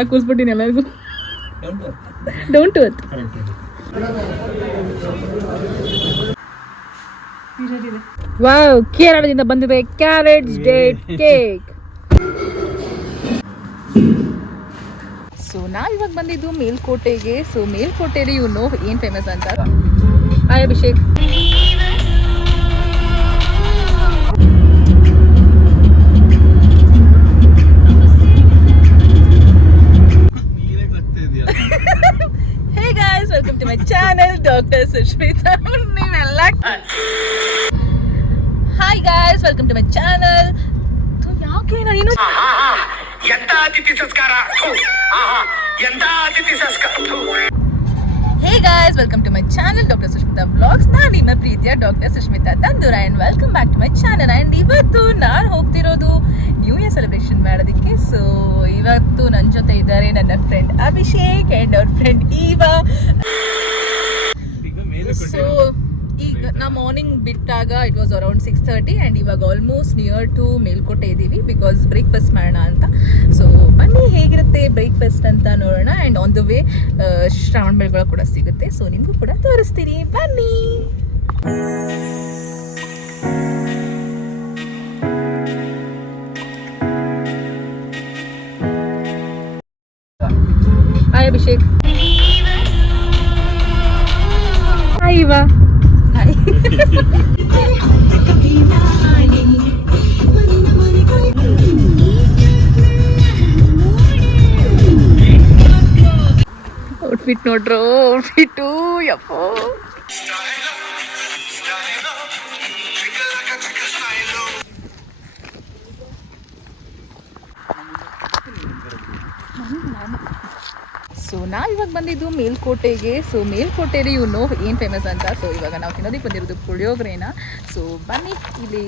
ಹೇಳಕ್ ಕೂರಿಸ್ಬಿಟ್ಟಿನಿ ಎಲ್ಲರಿಗೂ ಡೋಂಟ್ ಅತ್ ವಾವ್ ಕೇರಳದಿಂದ ಬಂದಿದೆ ಕ್ಯಾರೆಟ್ಸ್ ಡೇಟ್ ಕೇಕ್ ಸೊ ನಾವ್ ಇವಾಗ ಬಂದಿದ್ದು ಮೇಲ್ಕೋಟೆಗೆ. ಸೊ ಮೇಲ್ಕೋಟೆಯಲ್ಲಿ ಇವ್ನು ಏನ್ ಫೇಮಸ್ ಅಂತ? ಹಾಯ್ ಅಭಿಷೇಕ್. ಸುಶ್ಮಿತಾ ನೀವೆಲ್ಲ hi guys welcome to my channel ಯಾಕೆ ನಾನು? ಎಂತ ಅತಿಥಿ ಸಂಸ್ಕಾರ? ಎಂತ ಅತಿಥಿ ಸಂಸ್ಕಾರ? Hey guys welcome to my channel doctor Sushmita blogs ನಾನು ನಿಮ್ಮ ಪ್ರೀತಿಯ doctor Sushmita ತಂದೂರ and welcome back to my channel and ಇವತ್ತು ನಾನು ಹೋಗ್ತಿರೋದು ನ್ಯೂ ಇಯರ್ ಸೆಲೆಬ್ರೇಷನ್ ಮಾಡೋದಕ್ಕೆ. ಸೊ ಇವತ್ತು ನನ್ನ ಜೊತೆ ಇದ್ದಾರೆ ನನ್ನ ಫ್ರೆಂಡ್ ಅಭಿಷೇಕ್ ಆ್ಯಂಡ್ ಅವ್ರ ಫ್ರೆಂಡ್ ಈವಾ ಸೊ ಈಗ ನಾ ಮಾರ್ನಿಂಗ್ ಬಿಟ್ಟಾಗ it was around six thirty and ಇವಾಗ ಆಲ್ಮೋಸ್ಟ್ ನಿಯರ್ ಟು ಮೇಲ್ಕೋಟೆ ಇದ್ದೀವಿ ಬಿಕಾಸ್ ಬ್ರೇಕ್ಫಾಸ್ಟ್ ಮಾಡೋಣ ಅಂತ. ಸೊ ಬನ್ನಿ ಹೇಗಿರುತ್ತೆ ಬ್ರೇಕ್ಫಾಸ್ಟ್ ಅಂತ ನೋಡೋಣ and on the way Shravana Belagola ಕೂಡ ಸಿಗುತ್ತೆ. ಸೊ ನಿಮಗೂ ಕೂಡ ತೋರಿಸ್ತೀನಿ. ಬನ್ನಿ. ಔಟ್ಫಿಟ್ ನೋಡ್ರು ಔಟ್ಫಿಟ್ಟು ಯಪ್ಪೋ. ಸೊ ನಾವು ಇವಾಗ ಬಂದಿದ್ದು ಮೇಲ್ಕೋಟೆಗೆ. ಸೊ ಮೇಲ್ಕೋಟೆಯಲ್ಲಿ ಯು ನೋ ಏನು ಫೇಮಸ್ ಅಂತ? ಸೊ ಇವಾಗ ನಾವು ತಿನ್ನೋದಕ್ಕೆ ಬಂದಿರೋದು ಪುಳಿಯೋಗ್ರೇನ. ಸೊ ಬನ್ನಿ ಇಲ್ಲಿ.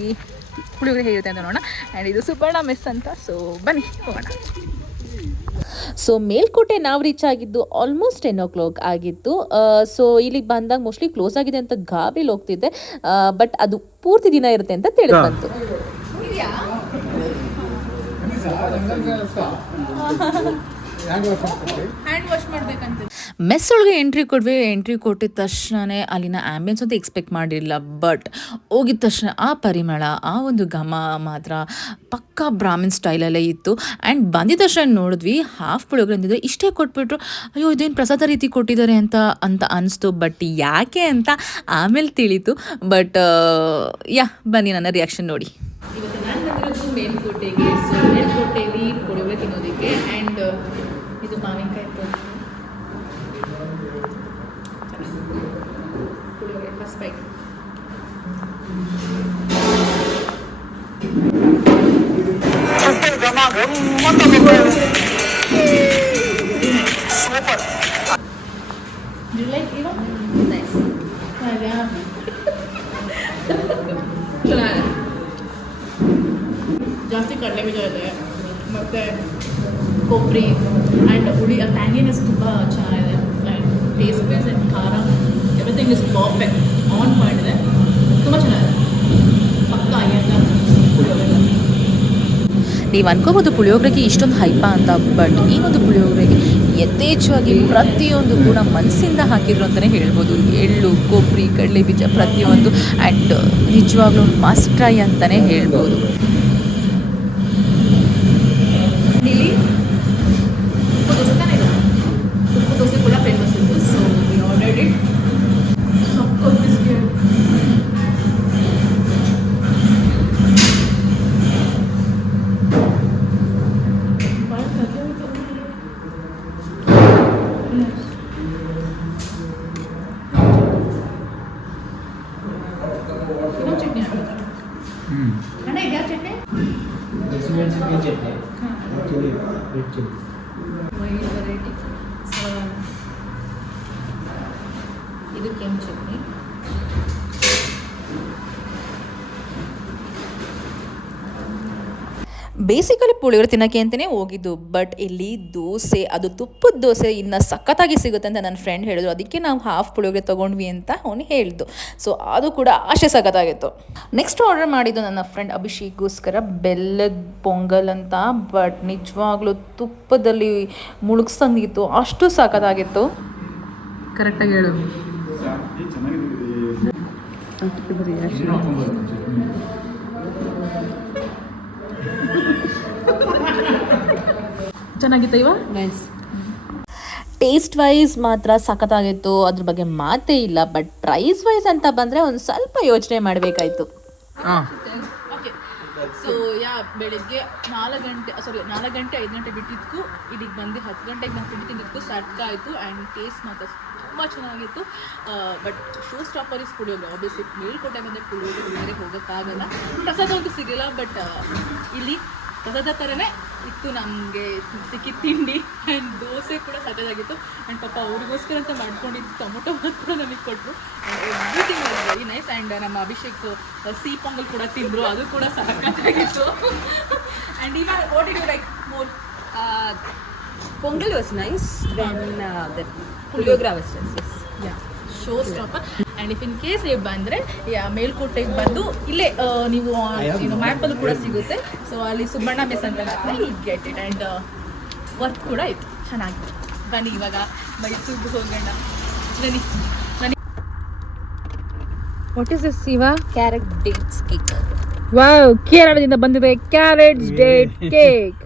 ಪುಳಿಯೋಗರೆ ಹೇಗಿರುತ್ತೆ ಅಂತ ನೋಡೋಣ. ಆ್ಯಂಡ್ ಇದು ಸುಪರ್ಣ ಮೆಸ್ ಅಂತ. ಸೊ ಬನ್ನಿ ಹೋಗೋಣ. ಸೊ ಮೇಲ್ಕೋಟೆ ನಾವು ರೀಚ್ ಆಗಿದ್ದು ಆಲ್ಮೋಸ್ಟ್ ಟೆನ್ ಓ ಕ್ಲಾಕ್ ಆಗಿತ್ತು ಸೊ ಇಲ್ಲಿಗೆ ಬಂದಾಗ ಮೋಸ್ಟ್ಲಿ ಕ್ಲೋಸ್ ಆಗಿದೆ ಅಂತ ಗಾಬರಿಲಿ ಹೋಗ್ತಿದ್ದೆ. ಬಟ್ ಅದು ಪೂರ್ತಿ ದಿನ ಇರುತ್ತೆ ಅಂತ ತಿಳಿದು ಬಂತು. ಮೆಸ್ ಒಳಗೆ ಎಂಟ್ರಿ ಕೊಡ್ವಿ ಎಂಟ್ರಿ ಕೊಟ್ಟಿದ ತಕ್ಷಣ ಅಲ್ಲಿನ ಆ್ಯಂಬಿಯನ್ಸ್ ಅಂತ ಎಕ್ಸ್ಪೆಕ್ಟ್ ಮಾಡಿರಲಿಲ್ಲ ಬಟ್ ಹೋಗಿದ ತಕ್ಷಣ ಆ ಪರಿಮಳ ಆ ಒಂದು ಘಮ ಮಾತ್ರ ಪಕ್ಕಾ ಬ್ರಾಹ್ಮಿನ್ ಸ್ಟೈಲಲ್ಲೇ ಇತ್ತು. ಆ್ಯಂಡ್ ಬಂದಿದ ತಕ್ಷಣ ನೋಡಿದ್ವಿ ಹಾಫ್ ಪುಳಿಯೋಗರೆ ಅಂದಿದ್ರೆ ಇಷ್ಟೇ ಕೊಟ್ಬಿಟ್ರು. ಅಯ್ಯೋ ಇದೇನು ಪ್ರಸಾದ ರೀತಿ ಕೊಟ್ಟಿದ್ದಾರೆ ಅಂತ ಅಂತ ಅನಿಸ್ತು. ಬಟ್ ಯಾಕೆ ಅಂತ ಆಮೇಲೆ ತಿಳಿತು. ಬಟ್ ಯಾ ಬನ್ನಿ ನನ್ನ ರಿಯಾಕ್ಷನ್ ನೋಡಿ. ಇವತ್ತು ನಾನು ಬಂದಿರೋದು ಮೇಲ್ಕೋಟೆಗೆ ಸೊ ಪುಳಿಯೋಗರೆ ತಿನ್ನೋದಕ್ಕೆ ಆ್ಯಂಡ್ ಇದು ಮಾವಿನಕಾಯಿ ಪುಳಿಯೋಗರೆ ಫಸ್ಟ್ ಬೈಟ್ ಸುತ್ತೆ ಘಮ ಗಮ್ಮತ್ತುಂಟು. ಜಾಸ್ತಿ ಕಡಲೆ ಬೀಜ ಇದೆ, ಮತ್ತು ಕೊಬ್ಬರಿ ಆ್ಯಂಡ್ ಹುಳಿ, ಆ ಟ್ಯಾಂಗಿನೆಸ್ ತುಂಬ ಚೆನ್ನಾಗಿದೆ. ಆ್ಯಂಡ್ ಟೇಸ್ಟ್ ಬೇಸ್ ಆ್ಯಂಡ್ ಖಾರ everything is perfect on point ಇದೆ ತುಂಬ ಚೆನ್ನಾಗಿದೆ ಪಕ್ಕ ಎಲ್ಲ ಪುಳಿಯೋಗರೆ ನೀವು ಅನ್ಕೋಬೋದು ಪುಳಿಯೋಗರೆಗೆ ಇಷ್ಟೊಂದು ಹೈಪ ಅಂತ, ಬಟ್ ಈ ಒಂದು ಪುಳಿಯೋಗರೆಗೆ ಯಥೇಚ್ಛವಾಗಿ ಪ್ರತಿಯೊಂದು ಕೂಡ ಮನಸ್ಸಿಂದ ಹಾಕಿದ್ರು ಅಂತಲೇ ಹೇಳ್ಬೋದು. ಎಳ್ಳು ಕೊಬ್ಬರಿ ಕಡಲೆ ಬೀಜ ಪ್ರತಿಯೊಂದು ಆ್ಯಂಡ್ ನಿಜವಾಗ್ಲೂ ಮಸ್ಟ್ ಟ್ರೈ ಅಂತಲೇ ಹೇಳ್ಬೋದು ಇಲ್ಲಿ ಉಪ್ಪು ದೋಸೆ ತಾನೇ ಇದು ಉಪ್ಪು ದೋಸೆ ಕೂಡ ಫೇಮಸ್ ಇತ್ತು ಸೊ ವಿ ಆರ್ಡರ್ಡ್ ಇಟ್ ಸಕ್ಕತ್ ಬಿಸ್ಕೆಟ್ ಇನ್ನೊಂದು ಚಟ್ನಿ ಹಾಕಿದ್ದಾರೆ ಅಣ್ಣ ಇದ್ಯಾವ ಚಟ್ನಿ ರೆಡ್ ವೆರೈಟಿ ಇದು ಕೆಂಪು ಚಟ್ನಿ. ಬೇಸಿಕಲಿ ಪುಳಿಯೋಗರೆ ತಿನ್ನೋಕ್ಕೆ ಅಂತಲೇ ಹೋಗಿದ್ದು ಬಟ್ ಇಲ್ಲಿ ದೋಸೆ ಅದು ತುಪ್ಪದ ದೋಸೆ ಇನ್ನು ಸಖತ್ತಾಗಿ ಸಿಗುತ್ತೆ ಅಂತ ನನ್ನ ಫ್ರೆಂಡ್ ಹೇಳಿದ್ರು. ಅದಕ್ಕೆ ನಾವು ಹಾಫ್ ಪುಳಿಯೋಗ್ರೆ ತೊಗೊಂಡ್ವಿ ಅಂತ ಅವನು ಹೇಳಿದ್ದು ಸೊ ಅದು ಕೂಡ ಆಸೆ ಸಖತ್ತಾಗಿತ್ತು. ನೆಕ್ಸ್ಟ್ ಆರ್ಡರ್ ಮಾಡಿದ್ದು ನನ್ನ ಫ್ರೆಂಡ್ ಅಭಿಷೇಕ್ಗೋಸ್ಕರ ಬೆಲ್ಲದ ಪೊಂಗಲ್ ಅಂತ ಬಟ್ ನಿಜವಾಗ್ಲೂ ತುಪ್ಪದಲ್ಲಿ ಮುಳುಗ್ಸಂಗಿತ್ತು. ಅಷ್ಟು ಸಖತ್ತಾಗಿತ್ತು. ಕರೆಕ್ಟಾಗಿ ಹೇಳು. ಚೆನ್ನಾಗಿತ್ತ ಇವ? ಟೇಸ್ಟ್ ವೈಸ್ ಮಾತ್ರ ಸಖತ್ತಾಗಿತ್ತು ಅದ್ರ ಬಗ್ಗೆ ಮಾತೇ ಇಲ್ಲ ಬಟ್ ಪ್ರೈಸ್ ವೈಸ್ ಅಂತ ಬಂದರೆ ಒಂದು ಸ್ವಲ್ಪ ಯೋಚನೆ ಮಾಡಬೇಕಾಯ್ತು. ಓಕೆ ಸೊ ಯಾ ಬೆಳಿಗ್ಗೆ ನಾಲ್ಕು ಗಂಟೆ ಸಾರಿ ನಾಲ್ಕು ಗಂಟೆ ಐದು ಗಂಟೆ ಬಿಟ್ಟಿದ್ದಕ್ಕೂ ಇಲ್ಲಿಗೆ ಬಂದು ಹತ್ತು ಗಂಟೆಗೆ ನಾನು ತಿಂಡಿ ತಿಂದಿದ್ದಕ್ಕೂ ಸಾರ್ಥಕ ಆಯಿತು ಆ್ಯಂಡ್ ಟೇಸ್ಟ್ ಮಾತ್ರ ತುಂಬ ಚೆನ್ನಾಗಿತ್ತು. But showstopper is puliyogare obviously Melkote ಬಂದರೆ ಪುಳಿಯೋಗರೆ ಬೇರೆ ಹೋಗೋಕ್ಕಾಗಲ್ಲ. ಪ್ರಸಾದ ಅಂತೂ ಸಿಗಲ್ಲ ಬಟ್ ಇಲ್ಲಿ ಪ್ರಸಾದ ಥರನೇ ಇತ್ತು ನಮಗೆ ಸಿಕ್ಕಿದ ತಿಂಡಿ ಆ್ಯಂಡ್ ದೋಸೆ ಕೂಡ ಸಖತ್ತಾಗಿತ್ತು ಆ್ಯಂಡ್ ಪಾಪ ಅವ್ರಿಗೋಸ್ಕರ ಅಂತ ಮಾಡ್ಕೊಂಡಿದ್ದು ಟೊಮೊಟೊ ಮಾತ್ರ ಕೂಡ ನಮಗೆ ಕೊಟ್ಟರು everything was very nice and ನಮ್ಮ ಅಭಿಷೇಕ್ ಸಿ ಪೊಂಗಲ್ ಕೂಡ ತಿಂದರು. ಅದು ಕೂಡ ಸಖತ್ತಾಗಿತ್ತು ಆ್ಯಂಡ್ ಈಗ what it like more pongal was nice then Then was. Yes. Yeah showstopper and if in case ನೀವು ಬಂದರೆ ಮೇಲ್ಕೋಟೆಗೆ ಬಂದು ಇಲ್ಲೇ ನೀವು ಏನು ಮ್ಯಾಪಲ್ಲೂ ಕೂಡ ಸಿಗುತ್ತೆ. ಸೊ ಅಲ್ಲಿ ಸುಬ್ಬಣ್ಣ ಮೆಸ್ ಅಂತ ಇಲ್ಲಿ ಗೆಟ್ ಇಟ್ ಆ್ಯಂಡ್ ವರ್ಕ್ ಕೂಡ ಇತ್ತು. ಚೆನ್ನಾಗಿತ್ತು. ಬನ್ನಿ ಇವಾಗ ಮೈಸೂರಿಗೆ ಹೋಗೋಣ. ಬನ್ನಿ. ಬನ್ನಿ. What is this Shiva carrot dates cake wow ಕೇರಳದಿಂದ ಬಂದಿದೆ ಕ್ಯಾರೆಟ್ಸ್ ಡೇಟ್ ಕೇಕ್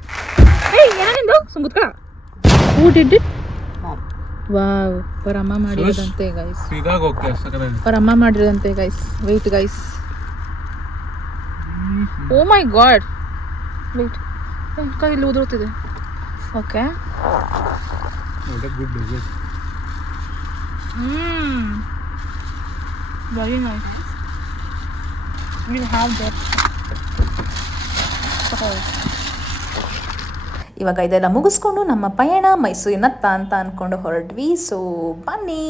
ಏಯ್ ಏನಿಂದು ಸುಮ್ಮ ಹೂ ಡಿಡ್ ಇಟ್ ವಾವ್ ಅವರ ಅಮ್ಮ ಮಾಡಿರೋದಂತೆ ಗೈಸ್ ಇದಾಗ ಹೋಗ್ತಾರೆ ಅವ್ರ ಅಮ್ಮ ಮಾಡಿರೋದಂತೆ guys wait guys oh my god wait ಕೈ ಇಲ್ಲಿ ಉದುರುತ್ತಿದೆ. Okay good hmm. Very nice will have that ಇವಾಗ ಇದೆಲ್ಲ ಮುಗಿಸ್ಕೊಂಡು ನಮ್ಮ ಪಯಣ ಮೈಸೂರಿನತ್ತ ಅಂತ ಅಂದ್ಕೊಂಡು ಹೊರಟ್ವಿ. ಸೊ ಬನ್ನಿ.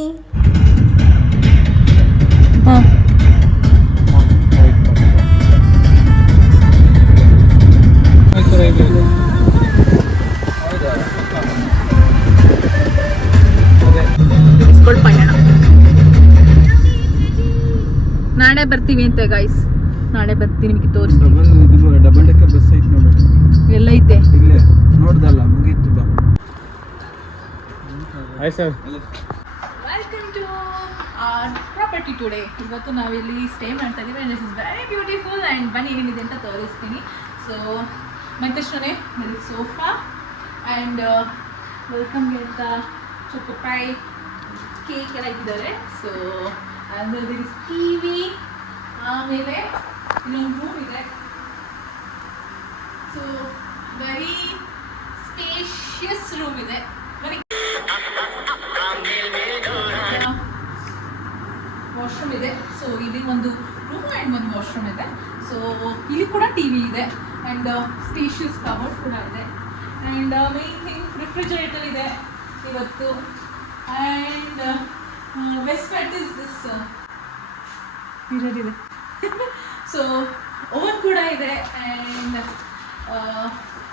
ಪಯಣ. ನಾಳೆ ಬರ್ತೀವಿ ಅಂತೆ ಗೈಸ್ ನಾಳೆ ಬರ್ತೀನಿ ನಿಮಗೆ ತೋರಿಸ್ತೀನಿ. ಎಲ್ಲ ಐತೆ? ಇಲ್ಲೇ. ನೋಡ್ದಲ್ಲ ಮುಗೀತು ಬಾ. ಆಯ್ತು sir welcome to our property today ಇವತ್ತು ನಾವಿಲ್ಲಿ ಸ್ಟೇ ಮಾಡ್ತಾ ಇದ್ದೀವಿ and is very beautiful and ಬನ್ನಿ ಏನಿದೆ ಅಂತ ತೋರಿಸ್ತೀನಿ. ಸೊ ಮಂತೇಶ್ವರೇ ನಿಮಗೆ ಸೋಫಾ ಆ್ಯಂಡ್ ವೆಲ್ಕಮ್ಗೆ ಅಂತ ಚೊಕ್ಕಪಾಯಿ ಕೇಕ್ ಎಲ್ಲ ಇಟ್ಟಿದ್ದಾರೆ. ಸೊ ಆಮೇಲೆ ದಿಸ್ ಟಿ ವಿ ಆಮೇಲೆ ಇನ್ನೊಂದು ರೂಮ್ ಇದೆ. ಸೊ ವೆರಿ ಸ್ಪೇಷಿಯಸ್ ರೂಮ್ ಇದೆ. ವಾಶ್ರೂಮ್ ಇದೆ. ಸೊ ಇಲ್ಲಿ ಒಂದು ರೂಮ್ ಆ್ಯಂಡ್ ಒಂದು ವಾಶ್ರೂಮ್ ಇದೆ. ಸೊ ಇಲ್ಲಿ ಕೂಡ ಟಿ ವಿ ಇದೆ. ಆ್ಯಂಡ್ ಸ್ಪೇಷಿಯಸ್ ಕವರ್ಡ್ ಕೂಡ ಇದೆ. ಆ್ಯಂಡ್ ಮೇನ್ ಥಿಂಗ್ ರಿಫ್ರಿಜರೇಟರ್ ಇದೆ ಇವತ್ತು. And best part is this mirror ಇದೆ. ಸೊ ಓವನ್ ಕೂಡ ಇದೆ. ಆ್ಯಂಡ್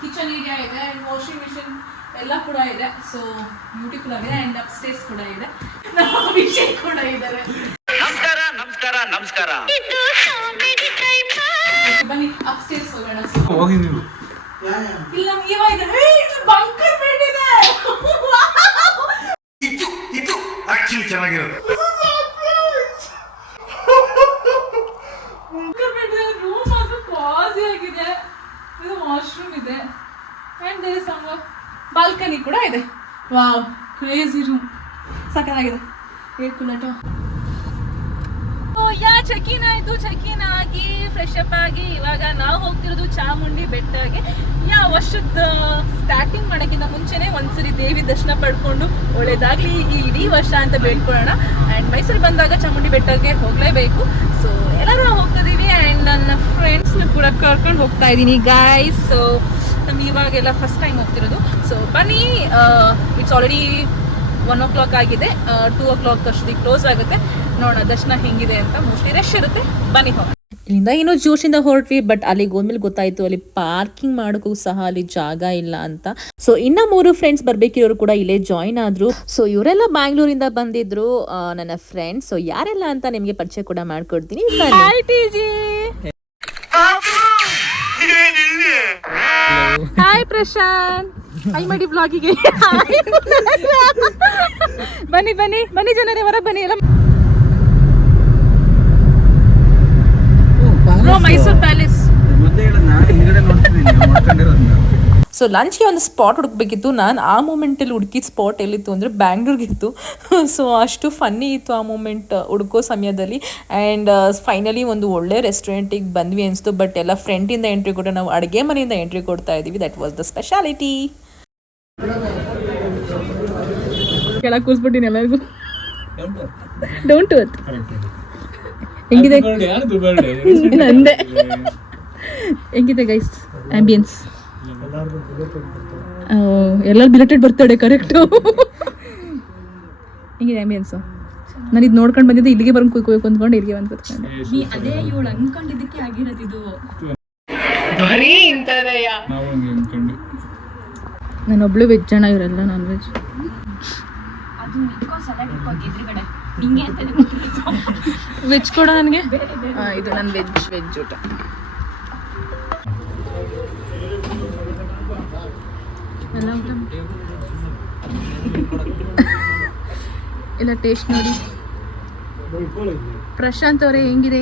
ಕಿಚನ್ ಏರಿಯಾ ಇದೆ ಆ್ಯಂಡ್ ವಾಷಿಂಗ್ ಮಿಷಿನ್ ಎಲ್ಲ ಕೂಡ ಇದೆ. ಸೊ ಬ್ಯೂಟಿಫುಲ್ ಆಗಿದೆ. ಅಪ್ ಸ್ಟೇಸ್ ಕೂಡ ಇದೆ. ನಮ್ಮ ಅಭಿಷೇಕ್ ಕೂಡ ಇದ್ದಾರೆ. ನಮಸ್ಕಾರ ನಮಸ್ಕಾರ ನಮಸ್ಕಾರ. ಬನ್ನಿ ಬನ್ನಿ. ಅಪ್ಸ್ಟೇಸ್ ಹೋಗೋಣ. ಹೋಗಿ ನೀವು. ಇಲ್ಲಿ ನಮ್ಗೆ ಇವ ಇದೆ. ಇದು ಬಂಕರ್ ಬೆಡ್ ಇದೆ. ಇದು ಇದು ಆಕ್ಚುಲಿ ಚೆನ್ನಾಗಿರೋದು ಬಂಕರ್ ಬೆಡ್ ಇದೆ ರೂಮ್ ಮಾತ್ರ ಕಾಸಿ ಆಗಿದೆ ಇದು ವಾಶ್ರೂಮ್ ಇದೆ and there is some balcony ಕೂಡ ಇದೆ ವಾವ್ ಕ್ರೇಜಿ ರೂಮ್ ಸಕ್ಕತ್ತಾಗಿದೆ ಏರ್ ಓ, ಯಾ ಚೆಕ್ ಇನ್ ಆಯ್ತು ಆಗಿ ಫ್ರೆಶ್ ಅಪ್ ಆಗಿ, ಇವಾಗ ನಾವು ಹೋಗ್ತಿರೋದು ಚಾಮುಂಡಿ ಬೆಟ್ಟಗೆ. ಯಾ, ವರ್ಷದ ಸ್ಟಾರ್ಟಿಂಗ್ ಮಾಡೋಕ್ಕಿಂತ ಮುಂಚೆನೆ ಒಂದ್ಸರಿ ದೇವಿ ದರ್ಶನ ಪಡ್ಕೊಂಡು ಒಳ್ಳೇದಾಗ್ಲಿ, ಈ ಇಡೀ ವರ್ಷ ಅಂತ ಬೇಡ್ಕೊಳ್ಳೋಣ. ಆ್ಯಂಡ್ ಮೈಸೂರು ಬಂದಾಗ ಚಾಮುಂಡಿ ಬೆಟ್ಟಕ್ಕೆ ಹೋಗಲೇಬೇಕು. ಸೊ ಎಲ್ಲರೂ ಹೋಗ್ತಿದ್ದೀವಿ ಆ್ಯಂಡ್ ನನ್ನ ಫ್ರೆಂಡ್ಸ್ನ ಕೂಡ ಕರ್ಕೊಂಡು ಹೋಗ್ತಾ ಇದ್ದೀನಿ ಗಾಯ್ಸ್ ಸೊ ನಮ್ಗೆ ಇವಾಗೆಲ್ಲ ಫಸ್ಟ್ ಟೈಮ್ ಹೋಗ್ತಿರೋದು. ಸೊ ಬನ್ನಿ it's already one o'clock ಆಗಿದೆ. ಟೂ ಓ ಕ್ಲಾಕ್ ಅಷ್ಟೊತ್ತಿಗೆ ಕ್ಲೋಸ್ ಆಗುತ್ತೆ. ನೋಡೋಣ, ದರ್ಶನ ಹೆಂಗಿದೆ ಅಂತ ಮೋಸ್ಟ್ಲಿ ರಶ್ ಇರುತ್ತೆ. ಬನ್ನಿ ಹೋಗೋಣ. ಇಲ್ಲಿಂದ ಏನೋ ಜೋಶಿಂದ ಹೊರಟ್ವಿ ಬಟ್ ಅಲ್ಲಿಗೆ ಹೋದ್ಮೇಲೆ ಗೊತ್ತಾಯ್ತು, ಅಲ್ಲಿ ಪಾರ್ಕಿಂಗ್ ಮಾಡೋಕ್ಕೂ ಸಹ ಅಲ್ಲಿ ಜಾಗ ಇಲ್ಲ ಅಂತ. ಸೊ ಇನ್ನ ಮೂರು ಫ್ರೆಂಡ್ಸ್ ಬರ್ಬೇಕಿರೋರು ಕೂಡ ಇಲ್ಲೇ ಜಾಯಿನ್ ಆದ್ರು. ಸೊ ಇವರೆಲ್ಲ ಬ್ಯಾಂಗ್ಳೂರಿಂದ ಬಂದಿದ್ರು ನನ್ನ ಫ್ರೆಂಡ್ಸ್ ಸೊ ಯಾರೆಲ್ಲ ಅಂತ ನಿಮಗೆ ಪರಿಚಯ ಕೂಡ ಮಾಡ್ಕೊಡ್ತೀನಿ. ಹಾಯ್ ಪ್ರಶಾಂತ್. ಹಾಯ್ ಮಾಡಿ ಬ್ಲಾಗಿಗೆ ಬನ್ನಿ ಬನ್ನಿ ಬನ್ನಿ ಜನರೇ ಹೊರಗೆ ಬನ್ನಿ ಎಲ್ಲ. ಮೈಸೂರು ಪ್ಯಾಲೇಸ್ ಸೊ ಲಂಚ್ಗೆ ಒಂದು ಸ್ಪಾಟ್ ಹುಡುಕ್ಬೇಕಿತ್ತು ನಾನು ಆ ಮೂಮೆಂಟಲ್ಲಿ ಹುಡುಕಿದ ಸ್ಪಾಟ್ ಎಲ್ಲಿತ್ತು ಅಂದರೆ ಬ್ಯಾಂಗ್ಳೂರ್ಗಿತ್ತು ಸೊ ಅಷ್ಟು ಫನ್ನಿ ಇತ್ತು ಆ ಮೂಮೆಂಟ್ ಹುಡುಕೋ ಸಮಯದಲ್ಲಿ. ಆ್ಯಂಡ್ ಫೈನಲಿ ಒಂದು ಒಳ್ಳೆ ರೆಸ್ಟೋರೆಂಟಿಗೆ ಬಂದ್ವಿ ಅನಿಸ್ತು. ಬಟ್ ಎಲ್ಲ ಫ್ರೆಂಡಿಂದ ಎಂಟ್ರಿ ಕೂಡ ನಾವು ಅಡುಗೆ ಮನೆಯಿಂದ ಎಂಟ್ರಿ ಕೊಡ್ತಾ ಇದ್ದೀವಿ. ದಟ್ ವಾಸ್ ದ ಸ್ಪೆಷಾಲಿಟಿ ಕೆಳಗೆ ಕೂಸ್ಬಿಟ್ಟಿನಿ ಎಲ್ಲರಿಗೂ. ಡೋಂಟ್ ವತ್ ಹೆಂಗಿದೆ? ನಂದೆ. ಹೆಂಗಿದೆ ಗೈಸ್ ಆಂಬಿಯನ್ಸ್ ಎಲ್ಲರೂ ಬಿಲೆಟೆಡ್ ಬರ್ತಾಳೆ ಕರೆಕ್ಟು ಹಿಂಗೆ ಆ್ಯಂಬಿಯನ್ಸು ನಾನು ಇದು ನೋಡ್ಕೊಂಡು ಬಂದಿದ್ದೆ ಇಲ್ಲಿಗೆ ಬಂದು ಕುಯ್ ಕುಂತ್ಕೊಂಡು ಇಲ್ಲಿಗೆ ಬಂದು ಕುತ್ಕೊಂಡೆ. ನೀ ಅದೇ ಇವಳು ಅನ್ಕೊಂಡಿದ್ದಕ್ಕೆ ಆಗಿರೋದಿದು ನಾನೊಬ್ಳು ವೆಜ್ ಜನ ಇವರೆಲ್ಲ ನಾನ್ ವೆಜ್ ವೆಜ್ ಕೊಡ ನನಗೆ? ಇದು ನನ್ನ ವೆಜ್ ವೆಜ್ ಊಟ. ಎಲ್ಲ ಟೇಸ್ಟ್ ನೋಡಿ. ಪ್ರಶಾಂತ್ ಅವರೇ ಹೆಂಗಿದೆ?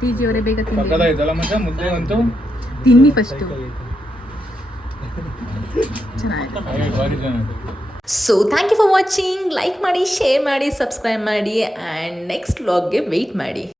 ಟಿ ಜಿ ಅವರೇ ಬೇಗ ತಿನ್ನಿ ಇದೆಲ್ಲ ಮತ್ತೆ ಮುದ್ದೆ ಅಂತೂ ತಿನ್ನಿ first so thank you for watching like ಮಾಡಿ ಶೇರ್ ಮಾಡಿ ಸಬ್ಸ್ಕ್ರೈಬ್ ಮಾಡಿ ಆ್ಯಂಡ್ ನೆಕ್ಸ್ಟ್ ವ್ಲಾಗ್ಗೆ ವೆಯ್ಟ್ ಮಾಡಿ.